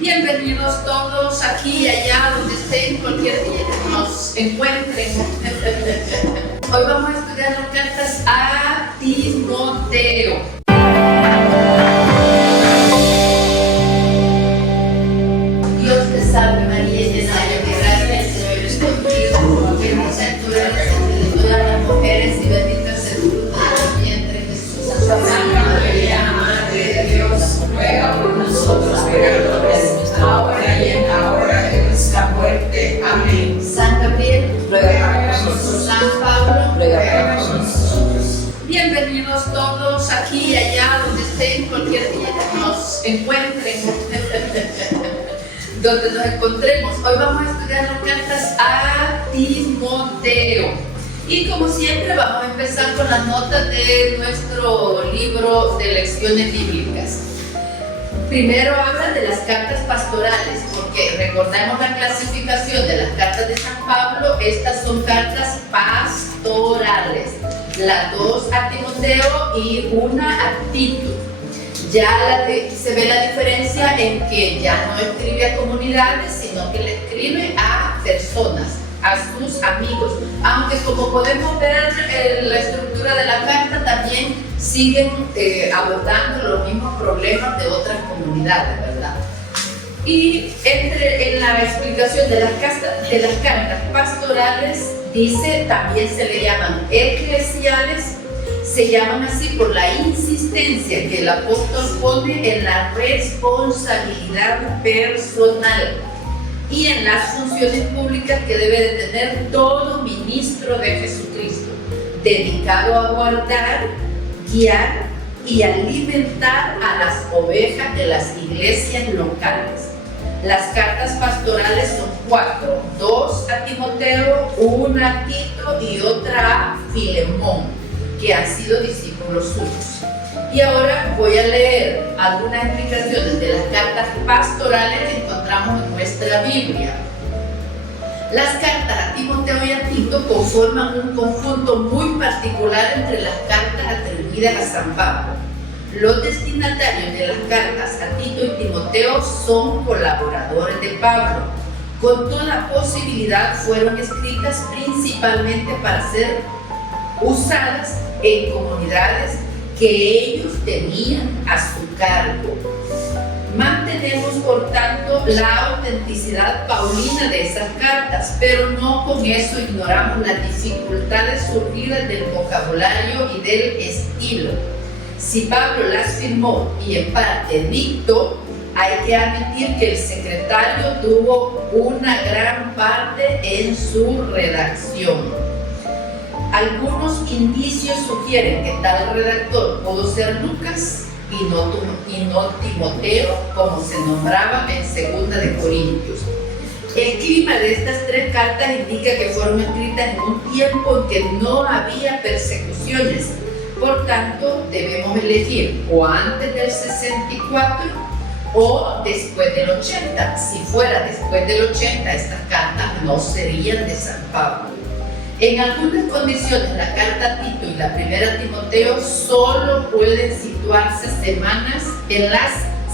Bienvenidos todos aquí y allá, donde estén, cualquier día que nos encuentren. Hoy vamos a estudiar las cartas a Timoteo. Dios te salve María, llena de gracia, el Señor es contigo. Bendita tú eres entre todas las mujeres y bendito es el fruto de tu vientre, Jesús. Santa María, Madre de Dios, ruega por nosotros pecadores, ahora y en la hora de nuestra muerte. Amén. San Gabriel, Ruega por nosotros. San Pablo, Ruega por nosotros. bienvenidos todos aquí y allá, donde estén, cualquier día que nos encuentren, donde nos encontremos. Hoy vamos a estudiar las cartas a Timoteo. Y como siempre vamos a empezar con las notas de nuestro libro de lecciones bíblicas. Primero habla de las cartas pastorales, porque recordemos la clasificación de las cartas de San Pablo. Estas son cartas pastorales, las dos a Timoteo y una a Tito. Ya se ve la diferencia en que ya no escribe a comunidades, sino que le escribe a personas, a sus amigos, aunque como podemos ver la estructura de la carta también siguen abordando los mismos problemas de otras comunidades, ¿verdad? Y en la explicación de las cartas pastorales dice, también se le llaman eclesiales, se llaman así por la insistencia que el apóstol pone en la responsabilidad personal y en las funciones públicas que debe de tener todo ministro de Jesucristo, dedicado a guardar, guiar y alimentar a las ovejas de las iglesias locales. Las cartas pastorales son 4, 2 a Timoteo, 1 a Tito y otra a Filemón, que han sido discípulos suyos. Y ahora voy a leer algunas explicaciones de las cartas pastorales que encontramos en nuestra Biblia. Las cartas a Timoteo y a Tito conforman un conjunto muy particular entre las cartas atribuidas a San Pablo. Los destinatarios de las cartas a Tito y Timoteo son colaboradores de Pablo. Con toda posibilidad fueron escritas principalmente para ser usadas en comunidades que ellos tenían a su cargo. Mantenemos, por tanto, la autenticidad paulina de esas cartas, pero no con eso ignoramos las dificultades surgidas del vocabulario y del estilo. Si Pablo las firmó y en parte dictó, hay que admitir que el secretario tuvo una gran parte en su redacción. Algunos indicios sugieren que tal redactor pudo ser Lucas y no Timoteo, como se nombraba en 2 de Corintios. El clima de estas 3 cartas indica que fueron escritas en un tiempo en que no había persecuciones. Por tanto, debemos elegir o antes del 64 o después del 80. Si fuera después del 80, estas cartas no serían de San Pablo. En algunas condiciones, la carta a Tito y la primera a Timoteo solo pueden situarse en las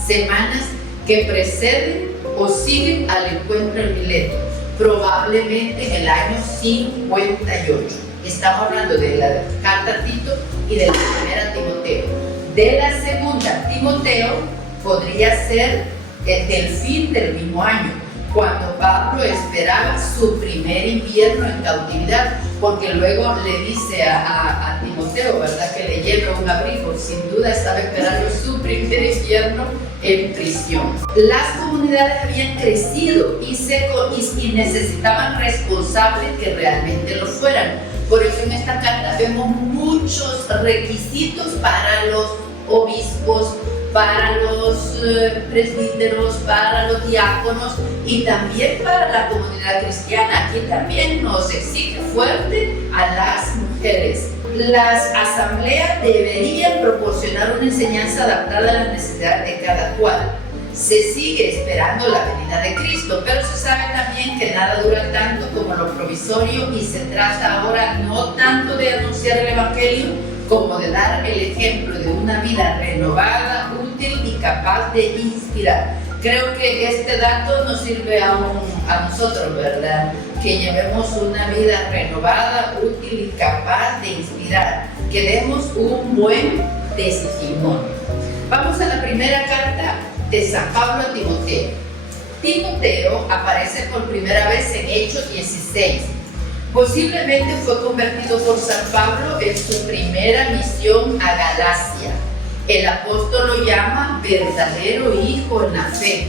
semanas que preceden o siguen al encuentro del milenio, probablemente en el año 58. Estamos hablando de la carta a Tito y de la primera a Timoteo. De la segunda a Timoteo podría ser del fin del mismo año, cuando Pablo esperaba su primer invierno en cautividad, porque luego le dice a Timoteo, ¿verdad?, que le lleve un abrigo. Sin duda estaba esperando su primer invierno en prisión. Las comunidades habían crecido y necesitaban responsables que realmente lo fueran. Por eso en esta carta vemos muchos requisitos para los obispos, para los presbíteros, para los diáconos y también para la comunidad cristiana. Aquí también nos exige fuerte a las mujeres. Las asambleas deberían proporcionar una enseñanza adaptada a las necesidades de cada cual. Se sigue esperando la venida de Cristo, pero se sabe también que nada dura tanto como lo provisorio y se trata ahora no tanto de anunciar el Evangelio como de dar el ejemplo de una vida renovada, útil y capaz de inspirar. Creo que este dato nos sirve a nosotros, ¿verdad? Que llevemos una vida renovada, útil y capaz de inspirar, que demos un buen testimonio. Vamos a la primera carta de San Pablo a Timoteo. Timoteo aparece por primera vez en Hechos 16. Posiblemente fue convertido por San Pablo en su primera misión a Galacia. El apóstol lo llama verdadero hijo en la fe,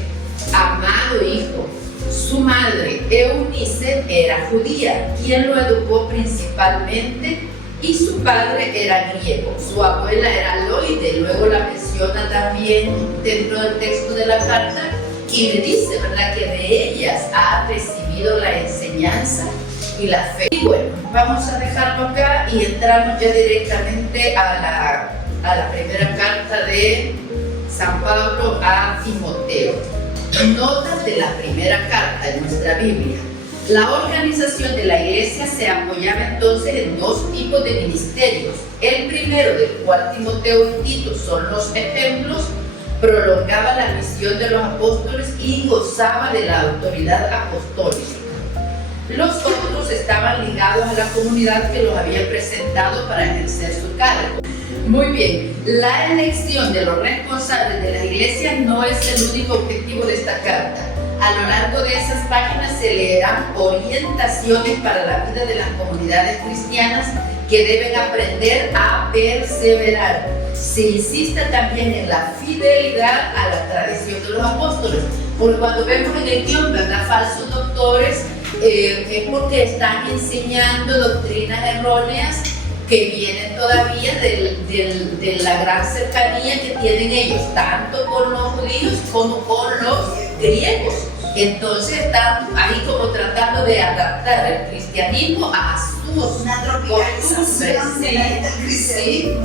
amado hijo. Su madre, Eunice, era judía, quien lo educó principalmente, y su padre era griego. Su abuela era Loide, luego la menciona también dentro del texto de la carta, y le dice, ¿verdad?, que de ellas ha recibido la enseñanza y la fe. Y bueno, vamos a dejarlo acá y entramos ya directamente a la primera carta de San Pablo a Timoteo. Notas de la primera carta en nuestra Biblia. La organización de la iglesia se apoyaba entonces en dos tipos de ministerios. El primero, del cual Timoteo y Tito son los ejemplos, prolongaba la misión de los apóstoles y gozaba de la autoridad apostólica. Los otros estaban ligados a la comunidad que los había presentado para ejercer su cargo. Muy bien, la elección de los responsables de la iglesia no es el único objetivo de esta carta. A lo largo de esas páginas se leerán orientaciones para la vida de las comunidades cristianas que deben aprender a perseverar. Se insiste también en la fidelidad a la tradición de los apóstoles, porque cuando vemos en el guión, ¿verdad?, falsos doctores, es porque están enseñando doctrinas erróneas que vienen todavía de la gran cercanía que tienen ellos, tanto con los judíos como con los griegos. Entonces están ahí como tratando de adaptar el cristianismo a sus costumbres. Sí.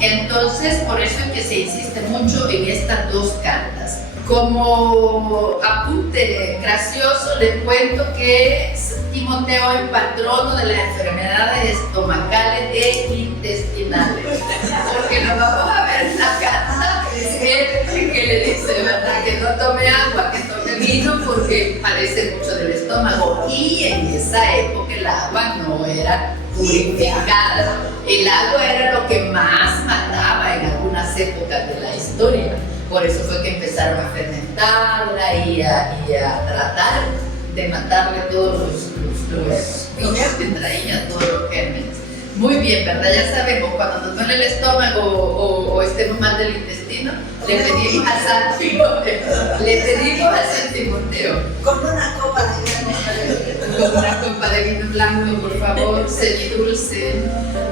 Entonces, por eso es que se insiste mucho en estas dos cartas. Como apunte gracioso, les cuento que Timoteo es patrono de las enfermedades estomacales e intestinales, porque nos vamos a ver en la carta que le dice, ¿verdad?, que no tome agua, que tome vino, porque padece mucho del estómago. Y en esa época el agua no era purificada, el agua era lo que más mataba en algunas épocas de la historia. Por eso fue que empezaron a fermentarla y a tratar de matarle todos los bichos que traían, todos los gérmenes. Muy bien, ¿verdad? Ya sabemos, cuando nos duele el estómago o estemos mal del intestino, le pedimos a San Timoteo. Con una copa de vino. Con una copa de vino blanco, por favor, semidulce.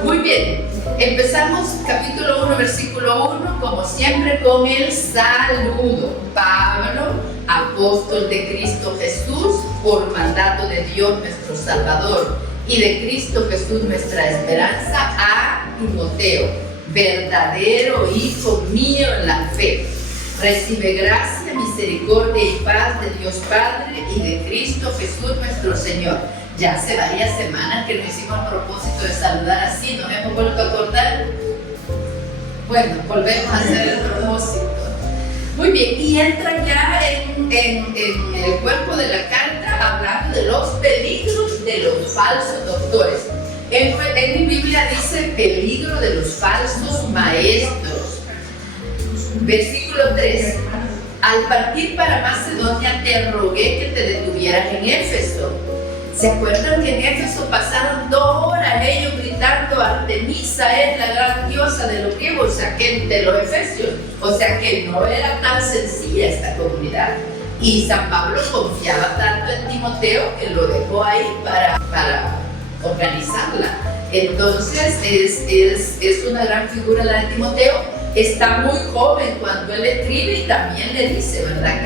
Muy bien, empezamos capítulo 1, versículo 1, como siempre, con el saludo. Pablo, apóstol de Cristo Jesús, por mandato de Dios nuestro Salvador y de Cristo Jesús nuestra esperanza, a Timoteo, verdadero hijo mío en la fe. Recibe gracia, misericordia y paz de Dios Padre y de Cristo Jesús nuestro Señor. Ya hace varias semanas que lo hicimos a propósito de saludar así, ¿nos hemos vuelto a acordar? Bueno, volvemos a hacer el propósito. Muy bien, y entra ya en el cuerpo de la carta hablando de los peligros de los falsos doctores. En mi Biblia dice peligro de los falsos maestros. Versículo 3. Al partir para Macedonia te rogué que te detuvieras en Éfeso. ¿Se acuerdan que en Éfeso pasaron 2 horas ellos gritando Artemisa es la gran diosa de los griegos, o sea que de los efesios? O sea que no era tan sencilla esta comunidad. Y San Pablo confiaba tanto en Timoteo que lo dejó ahí para organizarla. Entonces es una gran figura la de Timoteo. Está muy joven cuando él escribe y también le dice, ¿verdad?,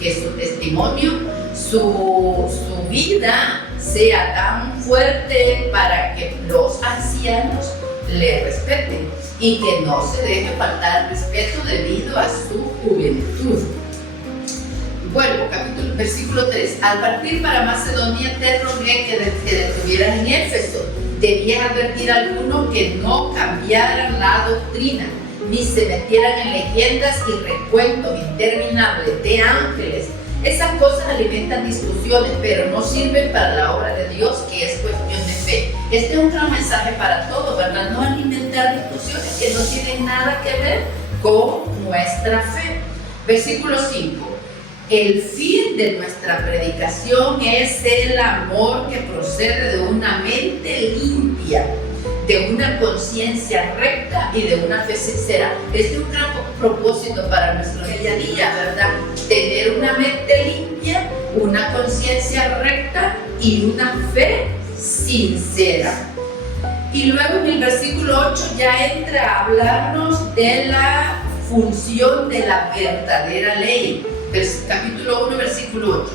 que su testimonio, su vida sea tan fuerte para que los ancianos le respeten y que no se deje faltar respeto debido a su juventud. Bueno, versículo 3. Al partir para Macedonia te rogué que te detuvieras en Éfeso. Debías advertir a algunos que no cambiaran la doctrina, ni se metieran en leyendas y recuentos interminables de ángeles. Esas cosas alimentan discusiones, pero no sirven para la obra de Dios, que es cuestión de fe. Este es un gran mensaje para todos, ¿verdad? No alimentar discusiones que no tienen nada que ver con nuestra fe. Versículo 5. El fin de nuestra predicación es el amor que procede de una mente limpia, de una conciencia recta y de una fe sincera. Este es un gran propósito para nuestro día a día, ¿verdad? Tener una mente limpia, una conciencia recta y una fe sincera. Y luego en el versículo 8 ya entra a hablarnos de la función de la verdadera ley. Capítulo 1, versículo 8.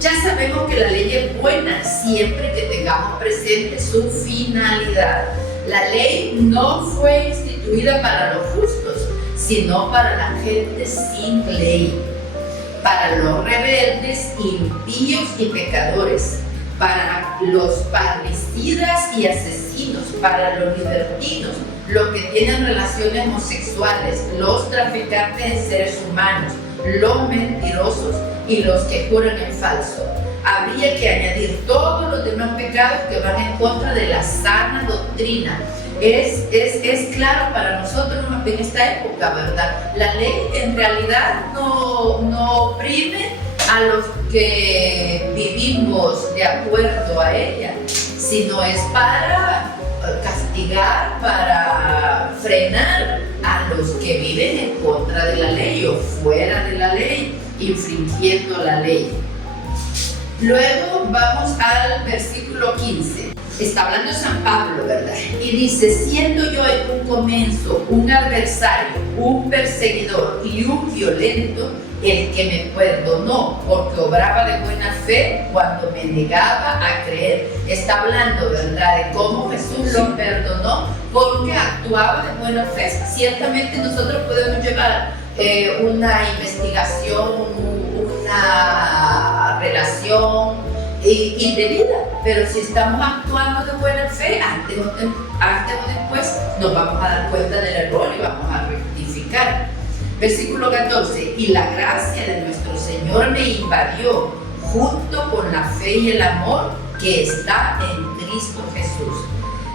Ya sabemos que la ley es buena siempre que tengamos presente su finalidad. La ley no fue instituida para los justos, sino para la gente sin ley, para los rebeldes, impíos y pecadores, para los parricidas y asesinos, para los libertinos, los que tienen relaciones homosexuales, los traficantes en seres humanos, los mentirosos y los que juran en falso. Habría que añadir todos los demás pecados que van en contra de la sana doctrina. Es claro para nosotros en esta época, ¿verdad? La ley en realidad no oprime a los que vivimos de acuerdo a ella, sino es para castigar, para frenar a los que viven en contra de la ley o fuera de la ley, infringiendo la ley. Luego vamos al versículo 15. Está hablando San Pablo, ¿verdad? Y dice: siendo yo en un comienzo un adversario, un perseguidor y un violento, el que me perdonó porque obraba de buena fe cuando me negaba a creer. Está hablando, ¿verdad?, de cómo Jesús lo perdonó porque actuaba de buena fe. Ciertamente nosotros podemos llevar una investigación, una relación indebida, pero si estamos actuando de buena fe, antes o después nos vamos a dar cuenta del error y vamos a rectificar. Versículo 14. Y la gracia de nuestro Señor me invadió junto con la fe y el amor que está en Cristo Jesús.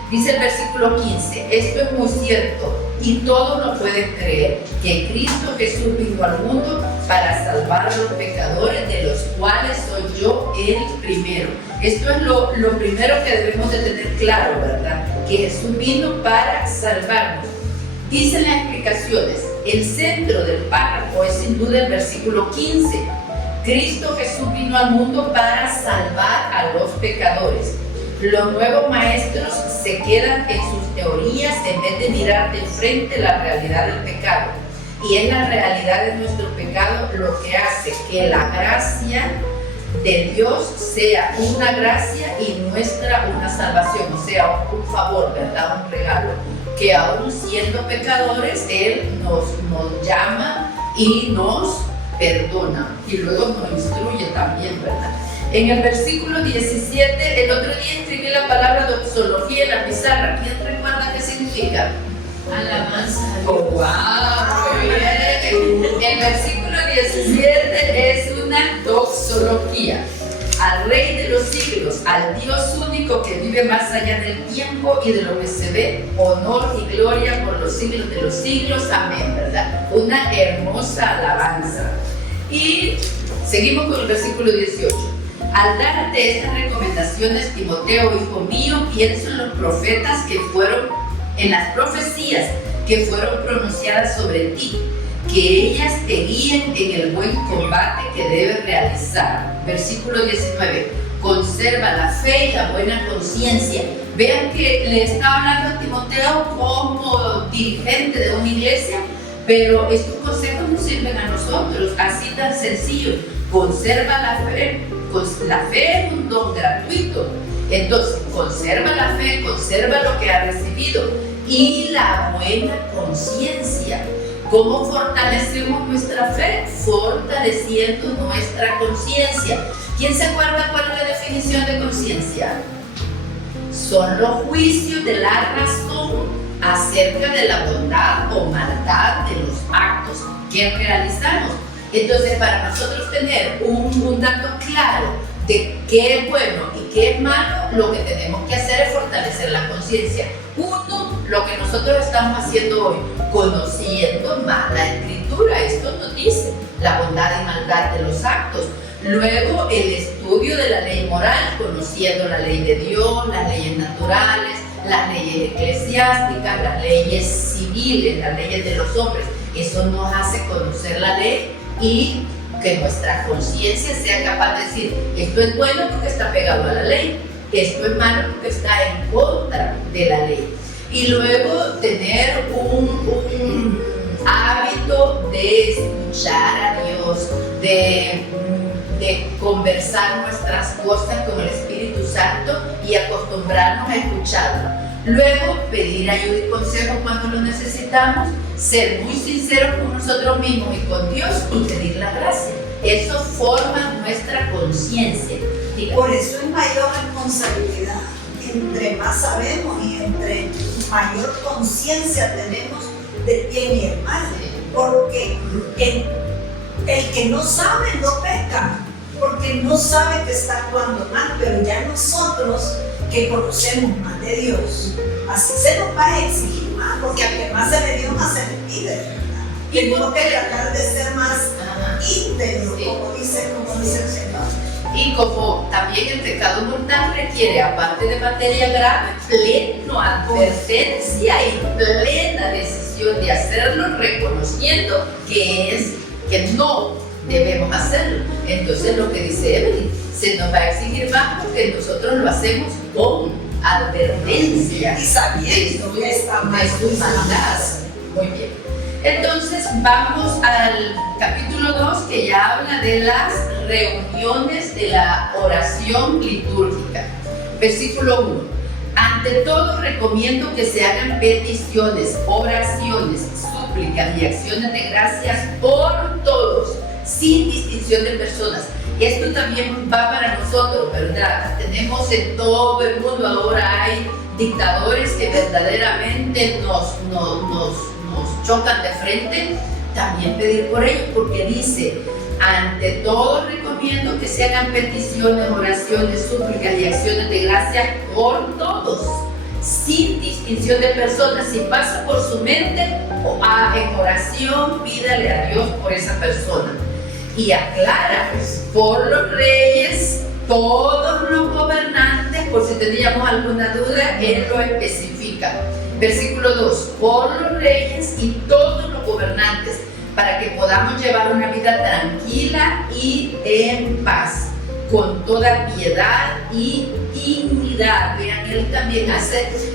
Dice el versículo 15, esto es muy cierto y todos lo pueden creer, que Cristo Jesús vino al mundo para salvar a los pecadores, de los cuales soy yo el primero. Esto es lo primero que debemos de tener claro, ¿verdad? Que Jesús vino para salvarnos. Dicen las explicaciones, el centro del párrafo es sin duda el versículo 15. Cristo Jesús vino al mundo para salvar a los pecadores. Los nuevos maestros se quedan en sus teorías en vez de mirar de frente la realidad del pecado. Y es la realidad de nuestro pecado lo que hace que la gracia de Dios sea una gracia y nuestra una salvación, o sea, un favor, ¿verdad? Un regalo. Que aún siendo pecadores, Él nos llama y nos perdona. Y luego nos instruye también, ¿verdad? En el versículo 17, el otro día escribí la palabra doxología en la pizarra. ¿Quién recuerda qué significa? Alabanza. ¡Oh, wow! Muy bien. El versículo 17 es una doxología. Al Rey de los siglos, al Dios único que vive más allá del tiempo y de lo que se ve, honor y gloria por los siglos de los siglos. Amén, ¿verdad? Una hermosa alabanza. Y seguimos con el versículo 18. Al darte estas recomendaciones, Timoteo, hijo mío, pienso en los profetas que fueron, en las profecías que fueron pronunciadas sobre ti, que ellas te guíen en el buen combate que debes realizar. Versículo 19. Conserva la fe y la buena conciencia. Vean que le está hablando a Timoteo como dirigente de una iglesia, pero estos consejos nos sirven a nosotros, así tan sencillo. Conserva la fe. La fe es un don gratuito. Entonces, conserva la fe, conserva lo que ha recibido y la buena conciencia. ¿Cómo fortalecemos nuestra fe? Fortaleciendo nuestra conciencia. ¿Quién se acuerda cuál es la definición de conciencia? Son los juicios de la razón acerca de la bondad o maldad de los actos que realizamos. Entonces, para nosotros tener un dato claro de qué es bueno y qué es malo, lo que tenemos que hacer es fortalecer la conciencia. Uno, lo que nosotros estamos haciendo hoy, conociendo más la Escritura. Esto nos dice la bondad y maldad de los actos. Luego, el estudio de la ley moral, conociendo la ley de Dios, las leyes naturales, las leyes eclesiásticas, las leyes civiles, las leyes de los hombres. Eso nos hace conocer la ley y que nuestra conciencia sea capaz de decir, esto es bueno porque está pegado a la ley, esto es malo porque está en contra de la ley. Y luego tener un hábito de escuchar a Dios, de conversar nuestras cosas con el Espíritu Santo y acostumbrarnos a escucharlo. Luego, pedir ayuda y consejo cuando lo necesitamos, ser muy sinceros con nosotros mismos y con Dios y pedir la gracia. Eso forma nuestra conciencia. Por eso es mayor responsabilidad. Entre más sabemos y entre mayor conciencia tenemos del bien y el mal. Porque el que no sabe no peca, porque no sabe que está actuando mal, pero ya nosotros que conocemos más de Dios, así se nos va a exigir más, porque al que más se le dio, más se le pide, ¿verdad? Tenemos que tratar de ser más íntegros, sí, como dice el Señor. Y como también el pecado mortal requiere, aparte de materia grave, plena advertencia y plena decisión de hacerlo, reconociendo que no debemos hacerlo. Entonces, lo que dice Evelyn, se nos va a exigir más porque nosotros lo hacemos con advertencia y sabiendo que está mal de su maldad. Muy bien. Entonces, vamos al capítulo 2, que ya habla de las reuniones de la oración litúrgica. Versículo 1. Ante todo, recomiendo que se hagan peticiones, oraciones, súplicas y acciones de gracias por todos, sin distinción de personas. Esto también va para nosotros, ¿verdad? Tenemos en todo el mundo ahora hay dictadores que verdaderamente nos chocan de frente. También pedir por ellos, porque dice, ante todo recomiendo que se hagan peticiones, oraciones, súplicas y acciones de gracia por todos, sin distinción de personas. Si pasa por su mente, en oración pídale a Dios por esa persona. Y aclara, por los reyes, todos los gobernantes, por si teníamos alguna duda, él lo especifica. Versículo 2, por los reyes y todos los gobernantes, para que podamos llevar una vida tranquila y en paz, con toda piedad y dignidad. Vean, él también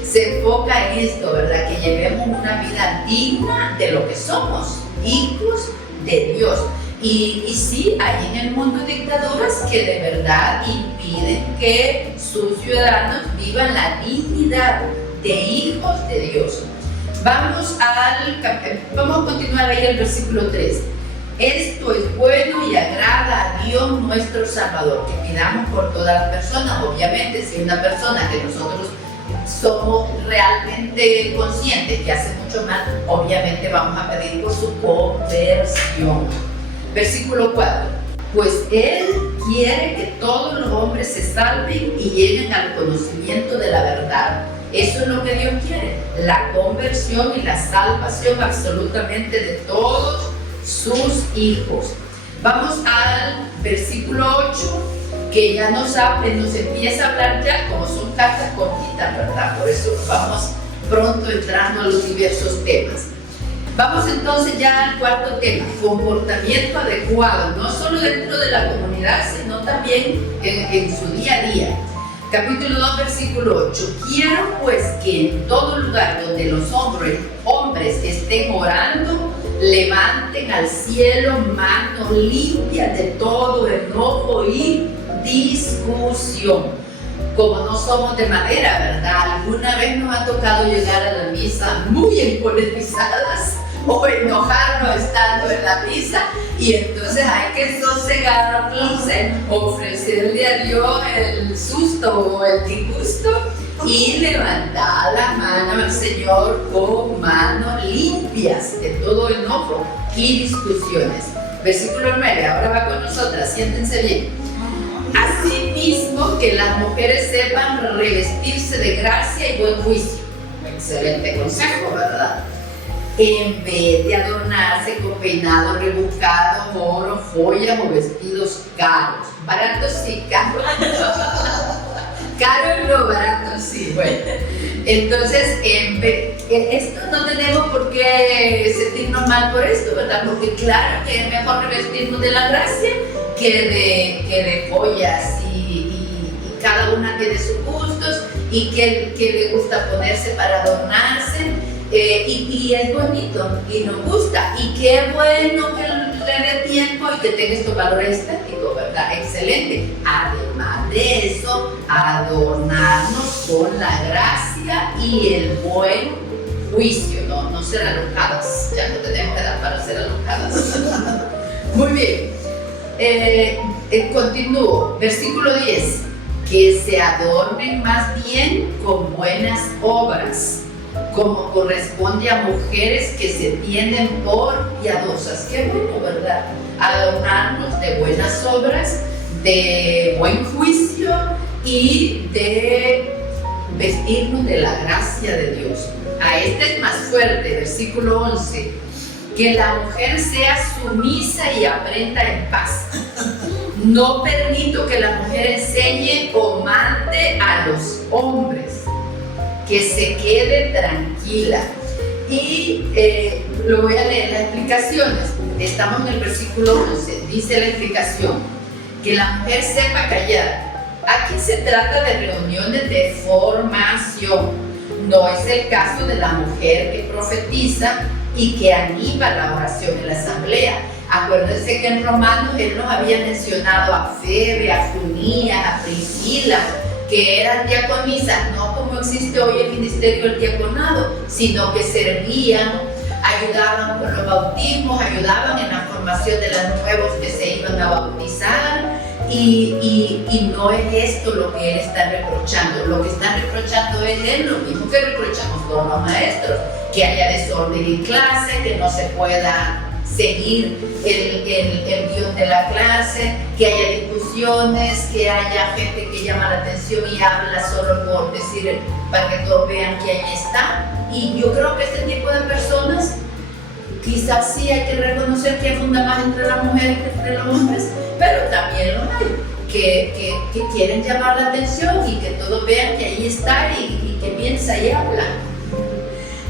se enfoca en esto, ¿verdad? Que llevemos una vida digna de lo que somos, hijos de Dios. Y sí, hay en el mundo dictaduras que de verdad impiden que sus ciudadanos vivan la dignidad de hijos de Dios. Vamos a continuar ahí el versículo 3. Esto es bueno y agrada a Dios nuestro Salvador, que pidamos por todas las personas. Obviamente, si una persona que nosotros somos realmente conscientes que hace mucho mal, obviamente vamos a pedir por su conversión. Versículo 4. Pues Él quiere que todos los hombres se salven y lleguen al conocimiento de la verdad. Eso es lo que Dios quiere, la conversión y la salvación absolutamente de todos sus hijos. Vamos al versículo 8, que ya nos empieza a hablar ya, como son cartas cortitas, ¿verdad? Por eso vamos pronto entrando a los diversos temas. Vamos entonces ya al cuarto tema, comportamiento adecuado, no solo dentro de la comunidad, sino también en su día a día. Capítulo 2, versículo 8. Quiero pues que en todo lugar donde los hombres estén orando, levanten al cielo manos limpias de todo enojo y discusión. Como no somos de madera, ¿verdad? Alguna vez nos ha tocado llegar a la misa muy empolemizadas o enojarnos estando en la misa, y entonces hay que sosegarnos, ofrecerle a Dios el susto o el disgusto y levantad la mano al Señor con manos limpias de todo enojo y discusiones. Versículo 9, ahora va con nosotras, siéntense bien. Asimismo, que las mujeres sepan revestirse de gracia y buen juicio. Excelente consejo, ¿verdad? En vez de adornarse con peinados rebuscados, oro, joyas o vestidos caros. Baratos sí, caros. Caros no, baratos sí. Bueno, entonces, esto no tenemos por qué sentirnos mal por esto, ¿verdad? Porque claro que es mejor revestirnos de la gracia que de joyas y cada una tiene sus gustos y que le gusta ponerse para adornarse. Y es bonito y nos gusta y qué bueno que le dé tiempo y que tenga estos valores estéticos, ¿verdad? Excelente. Además de eso, adornarnos con la gracia y el buen juicio, no ser alocadas, ya no tenemos edad para ser alocadas. Muy bien, continúo, versículo 10, que se adornen más bien con buenas obras, como corresponde a mujeres que se tienen por piadosas. Qué bueno, ¿verdad? Adornarnos de buenas obras, de buen juicio y de vestirnos de la gracia de Dios. A este es más fuerte, versículo 11, que la mujer sea sumisa y aprenda en paz. No permito que la mujer enseñe o mande a los hombres, que se quede tranquila. Y lo voy a leer las explicaciones. Estamos en el versículo 11. Dice la explicación: que la mujer sepa callar. Aquí se trata de reuniones de formación. No es el caso de la mujer que profetiza y que anima la oración en la asamblea. Acuérdense que en Romanos él nos había mencionado a Febe, a Junías, a Priscila, que eran diaconisas, no como existe hoy el ministerio del diaconado, sino que servían, ayudaban con los bautismos, ayudaban en la formación de los nuevos que se iban a bautizar, y no es esto lo que él está reprochando. Lo que está reprochando es él, lo mismo que reprochamos todos los maestros, que haya desorden en clase, que no se pueda seguir el guión de la clase, que haya discusiones, que haya gente que llama la atención y habla solo por decir, para que todos vean que ahí está. Y yo creo que este tipo de personas, quizás sí hay que reconocer que abunda más entre las mujeres que entre los hombres, pero también los hay, que quieren llamar la atención y que todos vean que ahí está y que piensa y habla.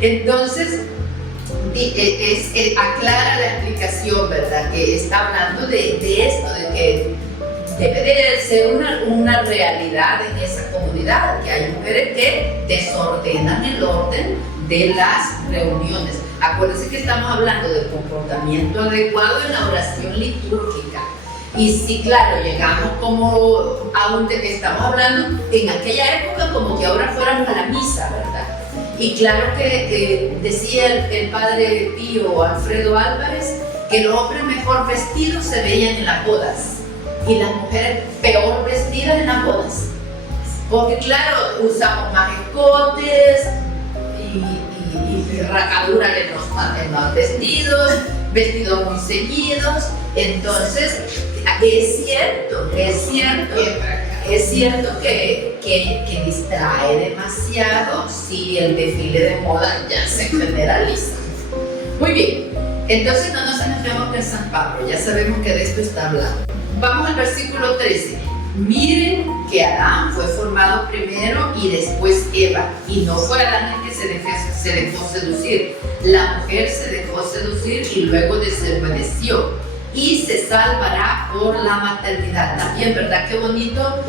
Entonces, aclara la explicación, ¿verdad? Que está hablando de esto, de que debe de ser una realidad en esa comunidad, que hay mujeres que desordenan el orden de las reuniones. Acuérdense que estamos hablando del comportamiento adecuado en la oración litúrgica. Y sí, claro, llegamos como a estamos hablando en aquella época como que ahora fuéramos a la misa, ¿verdad? Y claro que decía el padre Pío Alfredo Álvarez que los hombres mejor vestidos se veían en las bodas y las mujeres peor vestidas en las bodas. Porque claro, usamos más escotes y racaduras en los vestidos muy ceñidos. Entonces, es cierto que distrae demasiado si el desfile de moda ya se generaliza. Muy bien, entonces no nos enojemos con San Pablo, ya sabemos que de esto está hablando. Vamos al versículo 13. Miren que Adán fue formado primero y después Eva, y no fue Adán el que se dejó seducir, la mujer se dejó seducir y luego desobedeció, y se salvará por la maternidad. También, ¿verdad? Qué bonito.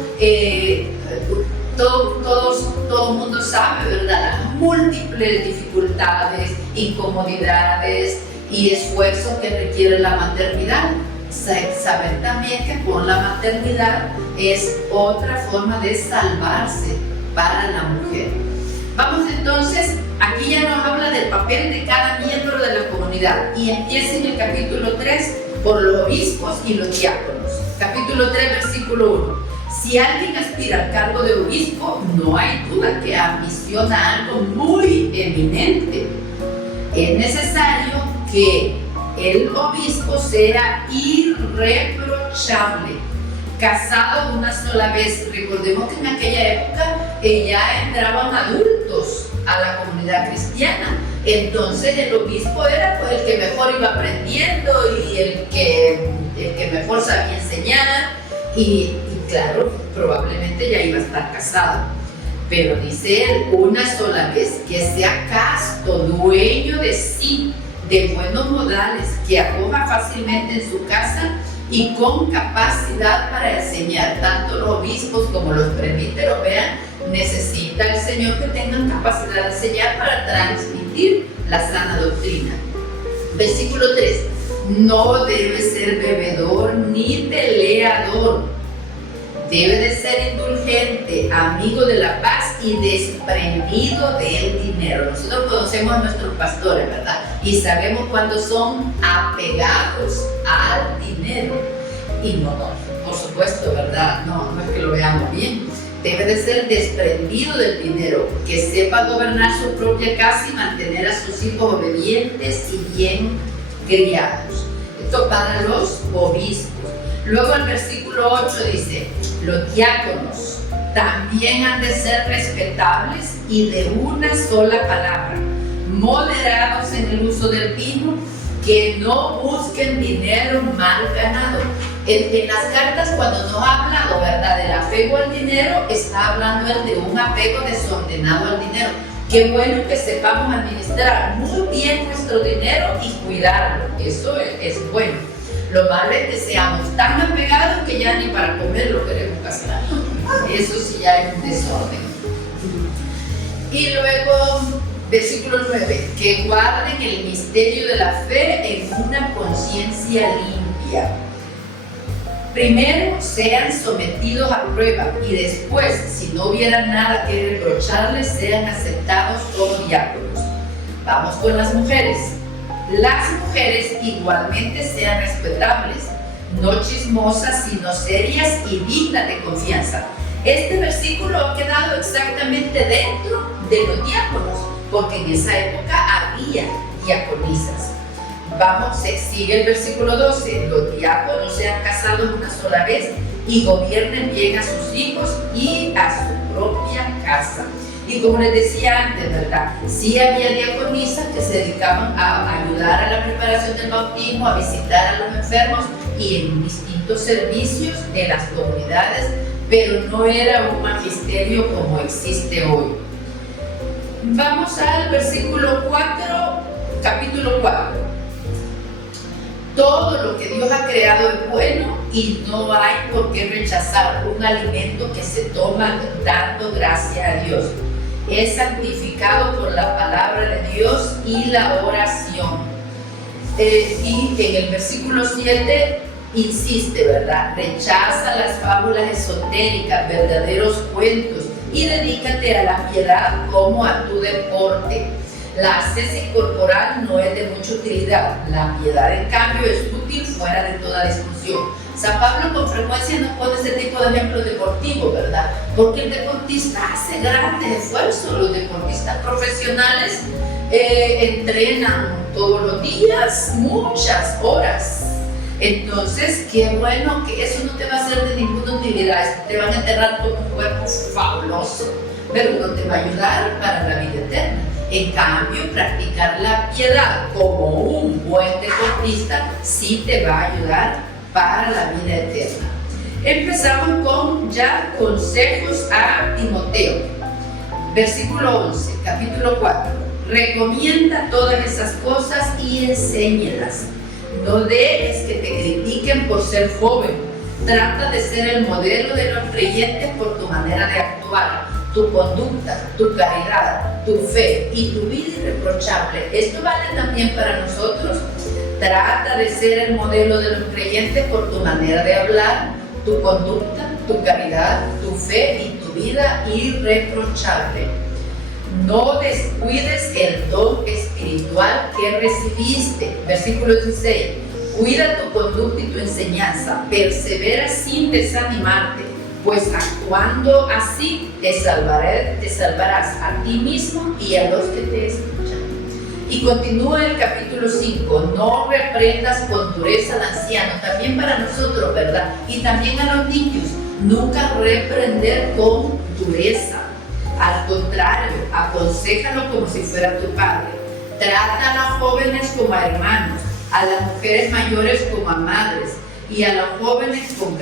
Todo el mundo sabe, ¿verdad? Las múltiples dificultades, incomodidades y esfuerzos que requiere la maternidad. Saber también que por la maternidad es otra forma de salvarse para la mujer. Vamos entonces, aquí ya nos habla del papel de cada miembro de la comunidad y empieza en el capítulo 3 por los obispos y los diáconos. Capítulo 3, versículo 1. Si alguien aspira al cargo de obispo, no hay duda que ambiciona algo muy eminente. Es necesario que el obispo sea irreprochable, casado una sola vez. Recordemos que en aquella época ya entraban adultos a la comunidad cristiana. Entonces el obispo era pues, el que mejor iba aprendiendo y el que mejor sabía enseñar y claro, probablemente ya iba a estar casado. Pero dice él, una sola vez, que sea casto, dueño de sí, de buenos modales, que acoja fácilmente en su casa y con capacidad para enseñar. Tanto los obispos como los presbíteros, vean, necesita el Señor que tengan capacidad de enseñar para transmitir la sana doctrina. Versículo 3. No debe ser bebedor ni peleador. Debe de ser indulgente, amigo de la paz y desprendido del dinero. Nosotros conocemos a nuestros pastores, ¿verdad? Y sabemos cuando son apegados al dinero. Y no, por supuesto, ¿verdad? No es que lo veamos bien. Debe de ser desprendido del dinero, que sepa gobernar su propia casa y mantener a sus hijos obedientes y bien criados. Esto para los obispos. Luego el versículo 8 dice, los diáconos también han de ser respetables y de una sola palabra, moderados en el uso del vino, que no busquen dinero mal ganado. En las cartas, cuando nos ha hablado, ¿verdad?, del apego al dinero, está hablando él de un apego desordenado al dinero. Qué bueno que sepamos administrar muy bien nuestro dinero y cuidarlo. Eso es bueno. Lo malo es que seamos tan apegados que ya ni para comer lo queremos gastar. Eso sí ya es un desorden. Y luego, versículo 9, que guarden el misterio de la fe en una conciencia limpia. Primero sean sometidos a prueba y después, si no hubiera nada que reprocharles, sean aceptados como diáconos. Vamos con las mujeres. Las mujeres igualmente sean respetables, no chismosas, sino serias y dignas de confianza. Este versículo ha quedado exactamente dentro de los diáconos, porque en esa época había diaconisas. Vamos, sigue el versículo 12. Los diáconos sean casados una sola vez y gobiernen bien a sus hijos y a su propia casa. Y como les decía antes, ¿verdad? Sí había diaconisas que se dedicaban a ayudar a la preparación del bautismo, a visitar a los enfermos y en distintos servicios de las comunidades, pero no era un magisterio como existe hoy. Vamos al versículo 4, capítulo 4. Todo lo que Dios ha creado es bueno y no hay por qué rechazar un alimento que se toma dando gracia a Dios. Es santificado por la palabra de Dios y la oración. Y en el versículo 7 insiste, ¿verdad? Rechaza las fábulas esotéricas, verdaderos cuentos y dedícate a la piedad como a tu deporte. La ascesis corporal no es de mucha utilidad, la piedad en cambio es útil fuera de toda discusión. San Pablo con frecuencia nos pone ese tipo de ejemplos deportivos, ¿verdad? Porque el deportista hace grandes esfuerzos, los deportistas profesionales entrenan todos los días, muchas horas. Entonces, qué bueno que eso no te va a hacer de ninguna utilidad, te van a enterrar con un cuerpo fabuloso, pero no te va a ayudar para la vida eterna. En cambio, practicar la piedad como un buen deportista sí te va a ayudar para la vida eterna. Empezamos con ya consejos a Timoteo. Versículo 11, capítulo 4. Recomienda todas esas cosas y enséñalas. No dejes que te critiquen por ser joven. Trata de ser el modelo de los creyentes por tu manera de actuar, tu conducta, tu caridad, tu fe y tu vida irreprochable. Esto vale también para nosotros. Trata de ser el modelo de los creyentes por tu manera de hablar, tu conducta, tu caridad, tu fe y tu vida irreprochable. No descuides el don espiritual que recibiste. Versículo 16. Cuida tu conducta y tu enseñanza. Persevera sin desanimarte, pues actuando así te salvarás a ti mismo y a los que te escuchan. Y continúa el capítulo 5, no reprendas con dureza al anciano, también para nosotros, ¿verdad? Y también a los niños, nunca reprender con dureza. Al contrario, aconséjalo como si fuera tu padre. Trata a los jóvenes como a hermanos, a las mujeres mayores como a madres, y a las jóvenes con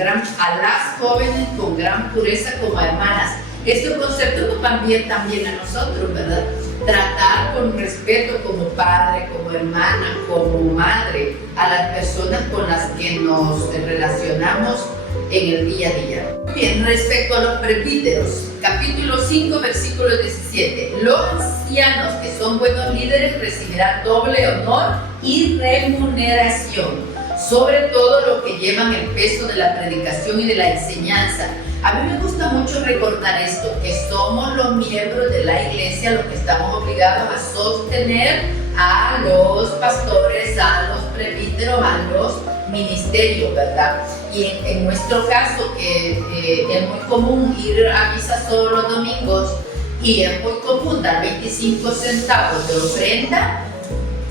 gran pureza como a hermanas. Estos conceptos nos van bien también a nosotros, ¿verdad? Tratar con respeto como padre, como hermana, como madre, a las personas con las que nos relacionamos en el día a día. Muy bien, respecto a los presbíteros, capítulo 5, versículo 17. Los ancianos que son buenos líderes recibirán doble honor y remuneración, sobre todo los que llevan el peso de la predicación y de la enseñanza. A mí me gusta mucho recordar esto, que somos los miembros de la iglesia los que estamos obligados a sostener a los pastores, a los presbíteros, a los ministerios, ¿verdad? Y en nuestro caso, que es muy común ir a misa solo los domingos y es muy común dar 25 centavos de ofrenda,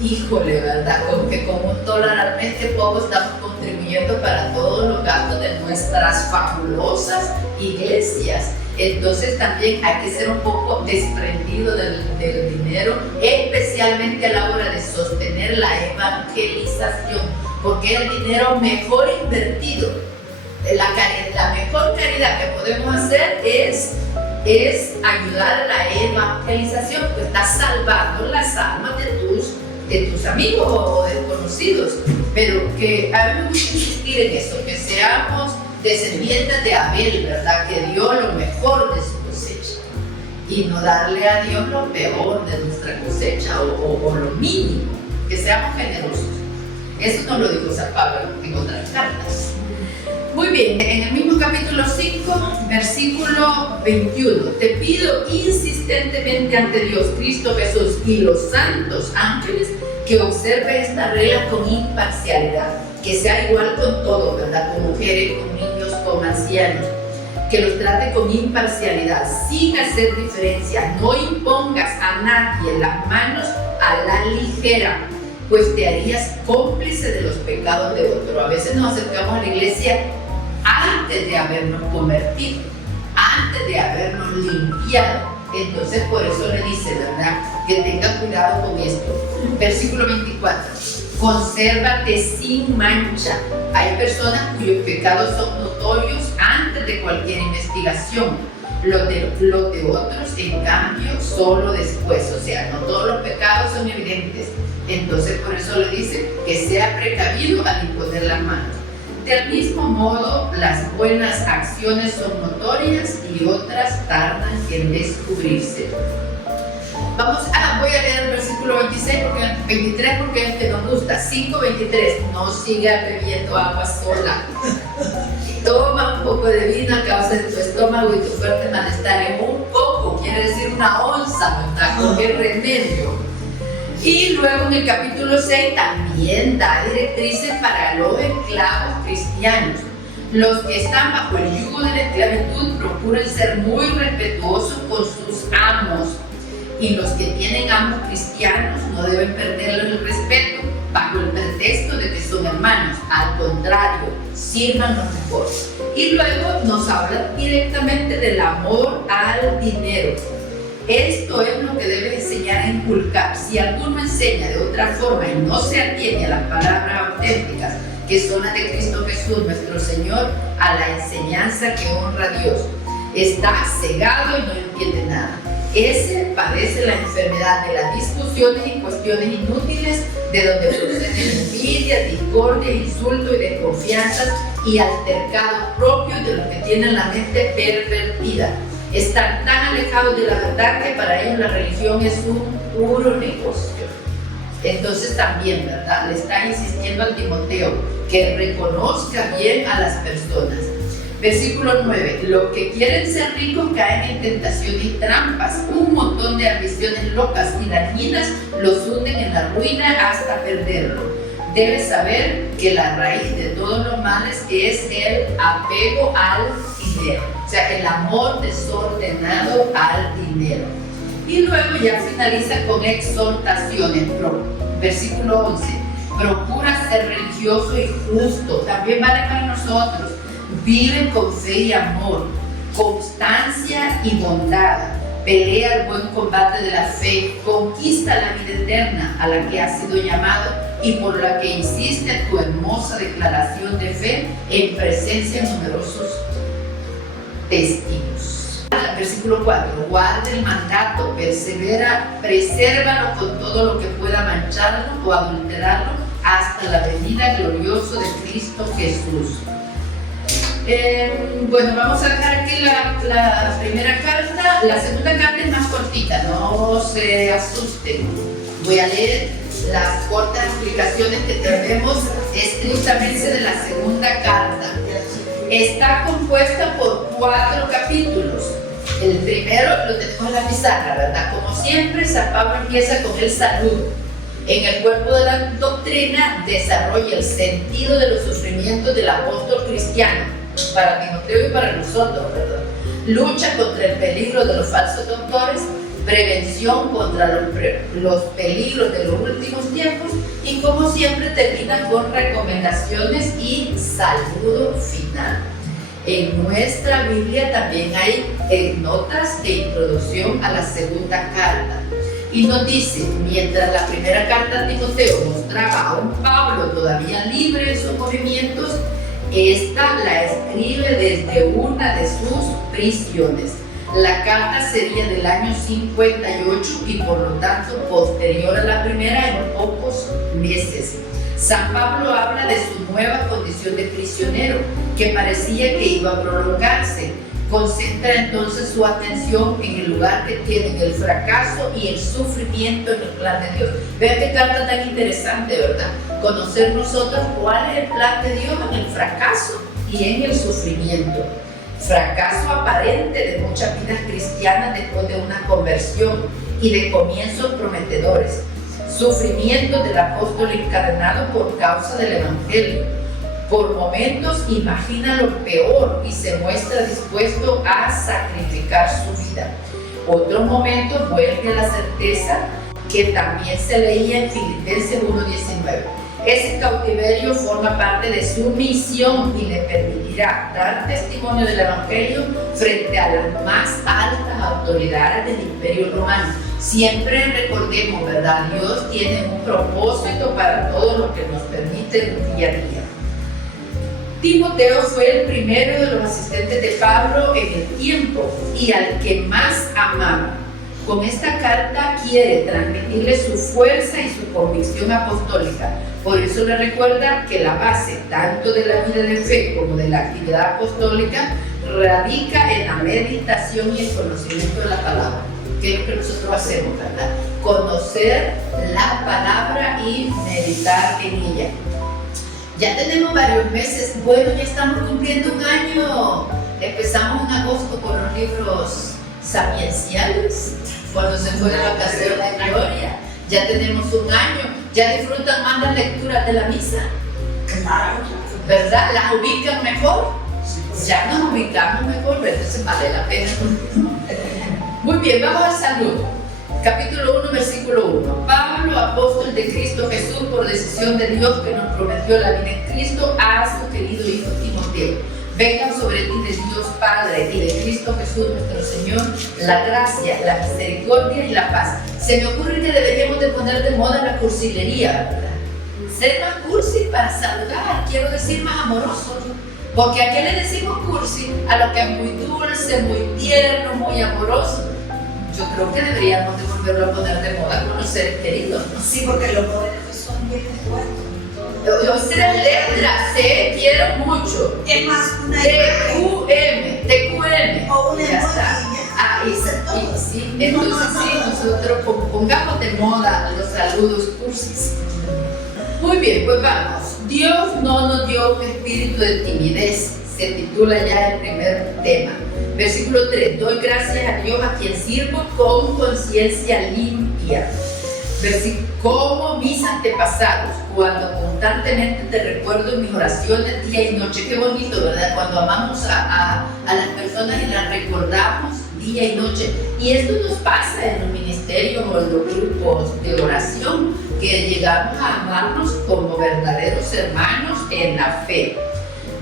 híjole, ¿verdad? Como que con $1 al mes que poco estamos contribuyendo para todos los gastos de nuestras fabulosas iglesias. Entonces también hay que ser un poco desprendido del dinero, especialmente a la hora de sostener la evangelización, porque es el dinero mejor invertido. La mejor caridad que podemos hacer es ayudar a la evangelización, porque estás salvando las almas de tus amigos o desconocidos. Pero que a mí me gusta insistir en eso, que seamos descendientes de Abel, ¿verdad? Que dio lo mejor de su cosecha y no darle a Dios lo peor de nuestra cosecha o lo mínimo, que seamos generosos. Eso nos lo dijo San Pablo en otras cartas. Muy bien, en el mismo capítulo 5, versículo 21, te pido insistentemente ante Dios, Cristo Jesús y los santos ángeles que observe esta regla con imparcialidad, que sea igual con todo, ¿verdad? Con mujeres, con niños, con ancianos, que los trate con imparcialidad, sin hacer diferencia. No impongas a nadie las manos a la ligera, pues te harías cómplice de los pecados de otro. A veces nos acercamos a la iglesia antes de habernos convertido, antes de habernos limpiado. Entonces por eso le dice, ¿verdad?, que tenga cuidado con esto. Versículo 24, consérvate sin mancha. Hay personas cuyos pecados son notorios antes de cualquier investigación, los de otros en cambio solo después. O sea, no todos los pecados son evidentes. Entonces por eso le dice que sea precavido al imponer las manos. Del mismo modo, las buenas acciones son notorias y otras tardan en descubrirse. Voy a leer el versículo 23 porque es el que nos gusta. 5:23, no sigas bebiendo agua sola. Toma un poco de vino a causa de tu estómago y tu fuerte malestar. En un poco, quiere decir una onza, ¿verdad? Con el remedio. Y luego en el capítulo 6 también da directrices para los esclavos cristianos. Los que están bajo el yugo de la esclavitud procuren ser muy respetuosos con sus amos. Y los que tienen amos cristianos no deben perderles el respeto bajo el pretexto de que son hermanos. Al contrario, sírvanos mejor. Y luego nos habla directamente del amor al dinero. Esto es lo que debe enseñar a inculcar. Si alguno enseña de otra forma y no se atiene a las palabras auténticas, que son las de Cristo Jesús, nuestro Señor, a la enseñanza que honra a Dios, está cegado y no entiende nada. Ese padece la enfermedad de las discusiones y cuestiones inútiles, de donde proceden envidias, discordias, insultos y desconfianzas y altercados propios de los que tienen la mente pervertida. Están tan alejados de la verdad que para ellos la religión es un puro negocio. Entonces también, ¿verdad?, le está insistiendo a Timoteo que reconozca bien a las personas. Versículo 9, los que quieren ser ricos caen en tentaciones y trampas, un montón de ambiciones locas y dañinas los hunden en la ruina hasta perderlo. Debes saber que la raíz de todos los males es el apego al dinero. O sea, el amor desordenado al dinero. Y luego ya finaliza con exhortaciones. Versículo 11. Procura ser religioso y justo. También vale para nosotros. Vive con fe y amor, constancia y bondad. Pelea el buen combate de la fe. Conquista la vida eterna a la que has sido llamado y por la que insiste tu hermosa declaración de fe en presencia de numerosos testigos. Versículo 4. Guarda el mandato, presérvalo con todo lo que pueda mancharlo o adulterarlo hasta la venida gloriosa de Cristo Jesús. Bueno, vamos a dejar aquí la primera carta. La segunda carta es más cortita, no se asusten. Voy a leer las cortas explicaciones que tenemos estrictamente de la segunda carta. Está compuesta por 4 capítulos. El primero lo tenemos en la pizarra, ¿verdad? Como siempre, San Pablo empieza con el saludo. En el cuerpo de la doctrina desarrolla el sentido de los sufrimientos del apóstol cristiano, para Timoteo y para nosotros, ¿verdad? Lucha contra el peligro de los falsos doctores, prevención contra los peligros de los últimos tiempos y como siempre termina con recomendaciones y saludo final. En nuestra Biblia también hay notas de introducción a la segunda carta y nos dice, mientras la primera carta a Timoteo mostraba a un Pablo todavía libre en sus movimientos, esta la escribe desde una de sus prisiones. La carta sería del año 58 y por lo tanto posterior a la primera en pocos meses. San Pablo habla de su nueva condición de prisionero, que parecía que iba a prolongarse. Concentra entonces su atención en el lugar que tienen el fracaso y el sufrimiento en el plan de Dios. Vean qué carta tan interesante, ¿verdad? Conocer nosotros cuál es el plan de Dios en el fracaso y en el sufrimiento. Fracaso aparente de muchas vidas cristianas después de una conversión y de comienzos prometedores. Sufrimiento del apóstol encadenado por causa del Evangelio. Por momentos imagina lo peor y se muestra dispuesto a sacrificar su vida. Otros momentos vuelve a la certeza que también se leía en Filipenses 1:19. Ese cautiverio forma parte de su misión y le permitirá dar testimonio del Evangelio frente a las más altas autoridades del Imperio Romano. Siempre recordemos, ¿verdad? Dios tiene un propósito para todo lo que nos permite el día a día. Timoteo fue el primero de los asistentes de Pablo en el tiempo y al que más amaba. Con esta carta quiere transmitirle su fuerza y su convicción apostólica. Por eso le recuerda que la base tanto de la vida de fe como de la actividad apostólica radica en la meditación y el conocimiento de la palabra. Que es lo que nosotros hacemos, ¿verdad? Conocer la palabra y meditar en ella. Ya tenemos varios meses, bueno, ya estamos cumpliendo un año. Empezamos en agosto con los libros sapienciales, cuando se fue la vacación de Gloria. Ya tenemos un año, ya disfrutan más las lecturas de la misa. Claro. ¿Verdad? ¿Las ubican mejor? Ya nos ubicamos mejor, entonces vale la pena. Muy bien, vamos al saludo. Capítulo 1, versículo 1. Pablo, apóstol de Cristo Jesús, por decisión de Dios que nos prometió la vida en Cristo, a su querido hijo Timoteo. Vengan sobre ti de Dios Padre y de Cristo Jesús nuestro Señor la gracia, la misericordia y la paz. Se me ocurre que deberíamos de poner de moda la cursilería, ¿verdad? Ser más cursi para saludar, quiero decir más amoroso. Porque ¿a qué le decimos cursi? A lo que es muy dulce, muy tierno, muy amoroso. Yo creo que deberíamos de volverlo a poner de moda con los seres queridos, ¿no? Sí, porque los poderes son bien fuertes. Los 3 letras, quiero mucho. Es más, una TQM. o una ya está. Sí, entonces sí, nosotros pongamos de moda los saludos cursis. Muy bien, pues vamos. Dios no nos dio un espíritu de timidez, se titula ya el primer tema. Versículo 3, doy gracias a Dios a quien sirvo con conciencia limpia. Como mis antepasados, cuando constantemente te recuerdo en mis oraciones día y noche. Qué bonito, ¿verdad? Cuando amamos a las recordamos día y noche. Y esto nos pasa en los ministerios o en los grupos de oración, que llegamos a amarnos como verdaderos hermanos en la fe.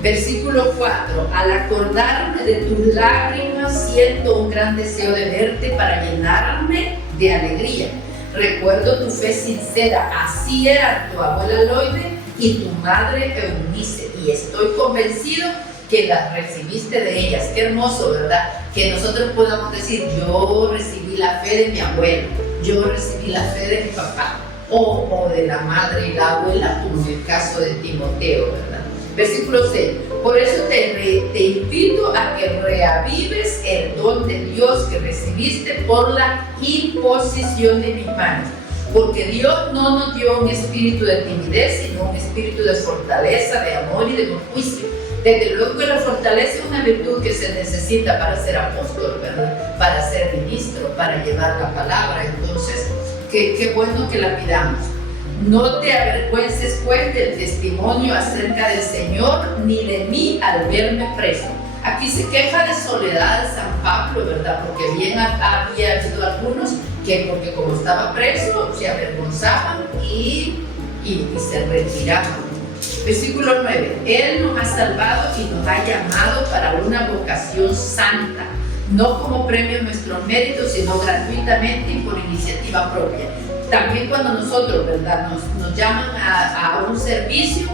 Versículo 4, al acordarme de tus lágrimas, siento un gran deseo de verte para llenarme de alegría. Recuerdo tu fe sincera, así era tu abuela Loide y tu madre Eunice, y estoy convencido que las recibiste de ellas. Qué hermoso, ¿verdad? Que nosotros podamos decir, yo recibí la fe de mi abuelo, yo recibí la fe de mi papá, o de la madre y la abuela, como en el caso de Timoteo, ¿verdad? Versículo 6, por eso te invito a que reavives el don de Dios que recibiste por la imposición de mis manos. Porque Dios no nos dio un espíritu de timidez, sino un espíritu de fortaleza, de amor y de buen juicio. Desde luego que la fortaleza es una virtud que se necesita para ser apóstol, ¿verdad? Para ser ministro, para llevar la palabra. Entonces, qué bueno que la pidamos. No te avergüences pues del testimonio acerca del Señor, ni de mí al verme preso. Aquí se queja de soledad San Pablo, ¿verdad? Porque bien había habido algunos que, porque como estaba preso, se avergonzaban y se retiraban. Versículo 9, Él nos ha salvado y nos ha llamado para una vocación santa, no como premio a nuestros méritos, sino gratuitamente y por iniciativa propia. También cuando nosotros, ¿verdad?, nos llaman a un servicio,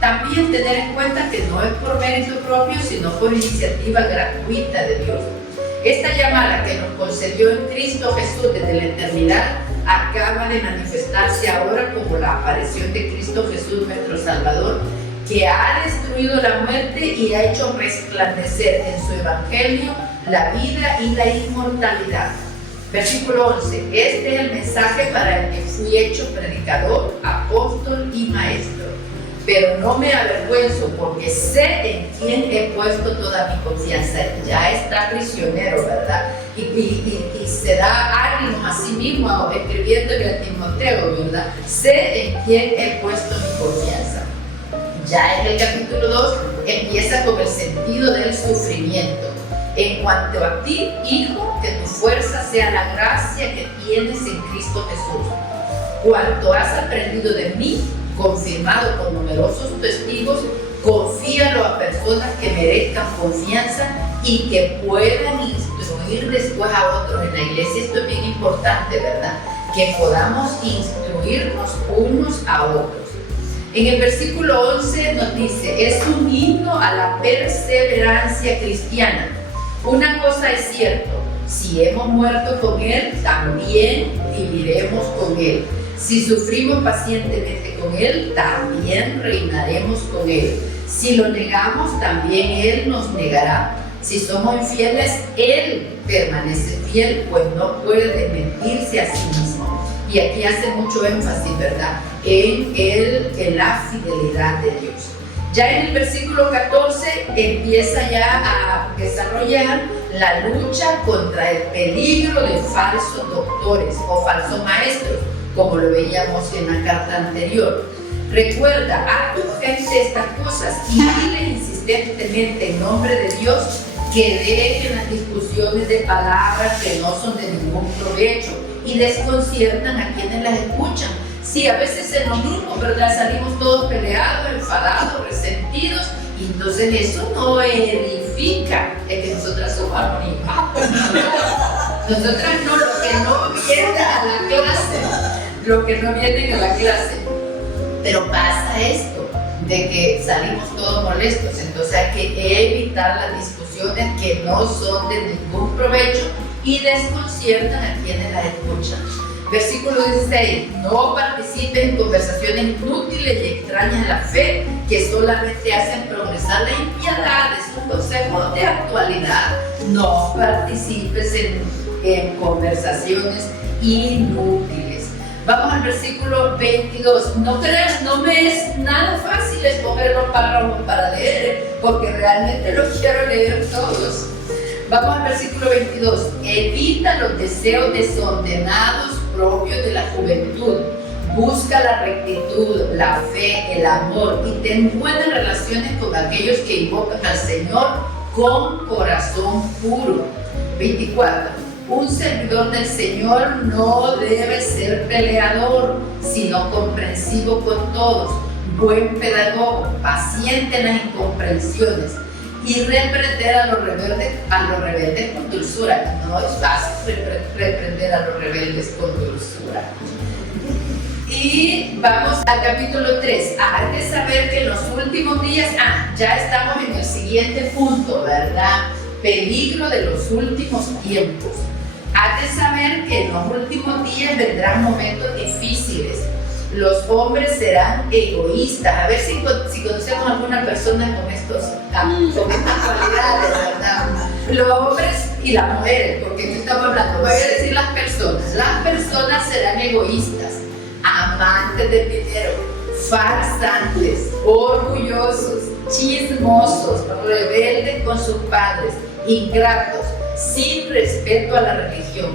también tener en cuenta que no es por mérito propio, sino por iniciativa gratuita de Dios. Esta llamada que nos concedió en Cristo Jesús desde la eternidad acaba de manifestarse ahora como la aparición de Cristo Jesús, nuestro Salvador, que ha destruido la muerte y ha hecho resplandecer en su evangelio la vida y la inmortalidad. Versículo 11, este es el mensaje para el que fui hecho predicador, apóstol y maestro. Pero no me avergüenzo porque sé en quién he puesto toda mi confianza. Ya está prisionero, ¿verdad? Y se da ánimo a sí mismo escribiéndole a Timoteo, ¿verdad? Sé en quién he puesto mi confianza. Ya en el capítulo 2 empieza con el sentido del sufrimiento. En cuanto a ti, hijo, que tu fuerza sea la gracia que tienes en Cristo Jesús. Cuanto has aprendido de mí, confirmado con numerosos testigos, confíalo a personas que merezcan confianza y que puedan instruir después a otros en la iglesia. Esto es bien importante, ¿verdad? Que podamos instruirnos unos a otros. En el versículo 11 nos dice, es un himno a la perseverancia cristiana. Una cosa es cierto, si hemos muerto con Él, también viviremos con Él. Si sufrimos pacientemente con Él, también reinaremos con Él. Si lo negamos, también Él nos negará. Si somos infieles, Él permanece fiel, pues no puede desmentirse a sí mismo. Y aquí hace mucho énfasis, ¿verdad?, en la fidelidad de Dios. Ya en el versículo 14 empieza ya a desarrollar la lucha contra el peligro de falsos doctores o falsos maestros, como lo veíamos en la carta anterior. Recuerda a tu gente estas cosas y dile insistentemente en nombre de Dios que dejen las discusiones de palabras que no son de ningún provecho y desconciertan a quienes las escuchan. Sí, a veces en los grupos, ¿verdad?, salimos todos peleados, enfadados, resentidos, y entonces eso no edifica el que nosotras somos armonía. Nosotras no, lo que no vienen a la clase, lo que no vienen a la clase. Pero pasa esto, de que salimos todos molestos, entonces hay que evitar las discusiones que no son de ningún provecho y desconciertan a quienes las escuchan. Versículo 16, no participes en conversaciones inútiles y extrañas a la fe que solamente hacen progresar la impiedad. Es un consejo de actualidad. No participes en conversaciones inútiles. Vamos al versículo 22. No creas, no me es nada fácil escoger los párrafos para leer, porque realmente los quiero leer todos. Vamos al versículo 22. Evita los deseos desordenados propios de la juventud. Busca la rectitud, la fe, el amor y ten buenas relaciones con aquellos que invocan al Señor con corazón puro. 24. Un servidor del Señor no debe ser peleador, sino comprensivo con todos, buen pedagogo, paciente en las incomprensiones y reprender a los rebeldes con dulzura. No es fácil reprender a los rebeldes con dulzura. Y vamos al capítulo 3. Hay que saber que en los últimos días, ya estamos en el siguiente punto, ¿verdad? Peligro de los últimos tiempos. Hay que saber que en los últimos días vendrán momentos difíciles. Los hombres serán egoístas. A ver si conocemos a alguna persona con estas cualidades, ¿verdad? Los hombres y las mujeres, porque aquí estamos hablando, voy a decir las personas. Las personas serán egoístas, amantes del dinero, farsantes, orgullosos, chismosos, rebeldes con sus padres, ingratos, sin respeto a la religión.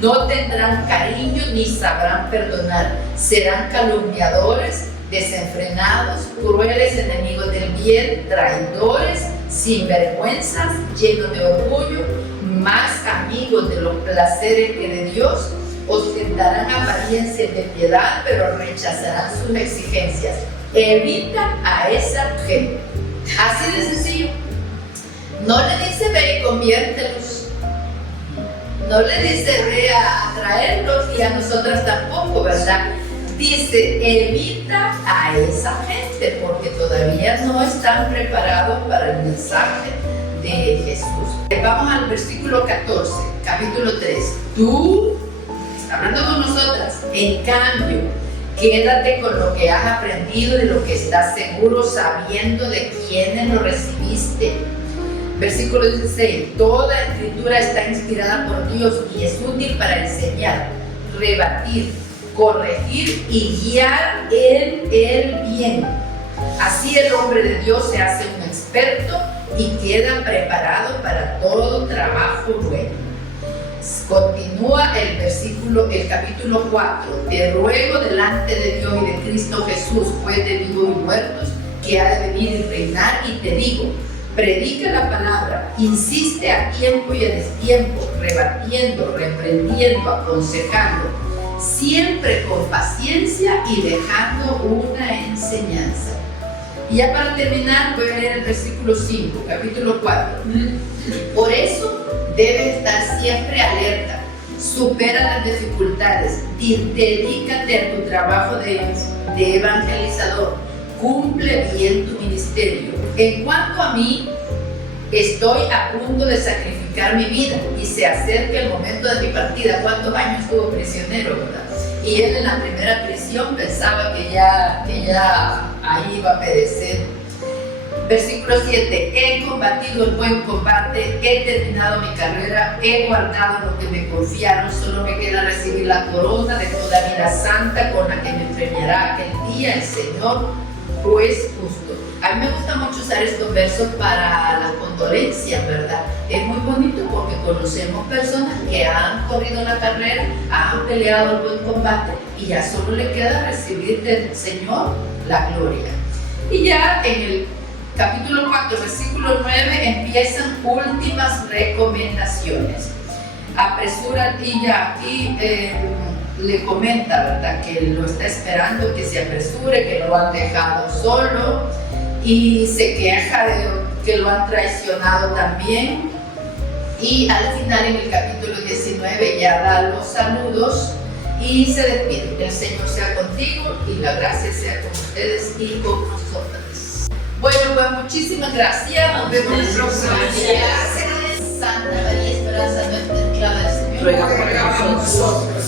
No tendrán cariño ni sabrán perdonar. Serán calumniadores, desenfrenados, crueles, enemigos del bien, traidores, sinvergüenzas, llenos de orgullo, más amigos de los placeres que de Dios. Ostentarán apariencias de piedad, pero rechazarán sus exigencias. Evita a esa gente. Así de sencillo. No le dice ve y conviértelos. No le dice ve a atraerlos y a nosotras tampoco, ¿verdad? Dice evita a esa gente porque todavía no están preparados para el mensaje de Jesús. Vamos al versículo 14, capítulo 3. Tú, hablando con nosotras, en cambio, quédate con lo que has aprendido y lo que estás seguro, sabiendo de quiénes lo recibiste. Versículo 16. Toda escritura está inspirada por Dios y es útil para enseñar, rebatir, corregir y guiar en el bien. Así el hombre de Dios se hace un experto y queda preparado para todo trabajo bueno. Continúa el capítulo 4. Te ruego delante de Dios y de Cristo Jesús, juez de vivos y muertos, que ha de venir y reinar, y te digo, predica la palabra, insiste a tiempo y a destiempo, rebatiendo, reprendiendo, aconsejando, siempre con paciencia y dejando una enseñanza. Y ya para terminar voy a leer el versículo 5, capítulo 4. Por eso debes estar siempre alerta, supera las dificultades, dedícate a tu trabajo de evangelizador, cumple bien tu ministerio. En cuanto a mí, estoy a punto de sacrificar mi vida y se acerca el momento de mi partida. ¿Cuántos años estuvo prisionero, verdad? Y él en la primera prisión pensaba que ya ahí iba a perecer. Versículo 7. He combatido el buen combate, he terminado mi carrera, he guardado lo que me confiaron, solo me queda recibir la corona de toda vida santa con la que me premiará aquel día el Señor, juez justo. A mí me gusta mucho usar estos versos para las condolencias, ¿verdad? Es muy bonito porque conocemos personas que han corrido la carrera, han peleado el buen combate y ya solo le queda recibir del Señor la gloria. Y ya en el capítulo 4, versículo 9, empiezan últimas recomendaciones. Apresura, y ya aquí le comenta, ¿verdad?, que lo está esperando, que se apresure, que lo han dejado solo, y se queja de que lo han traicionado también. Y al final, en el capítulo 19, ya da los saludos y se despide. El Señor sea contigo y la gracia sea con ustedes y con nosotros. Bueno, pues muchísimas gracias. Nos vemos el próximo día. Santa María Esperanza, nuestra esclava del Señor. Ruega por nosotros.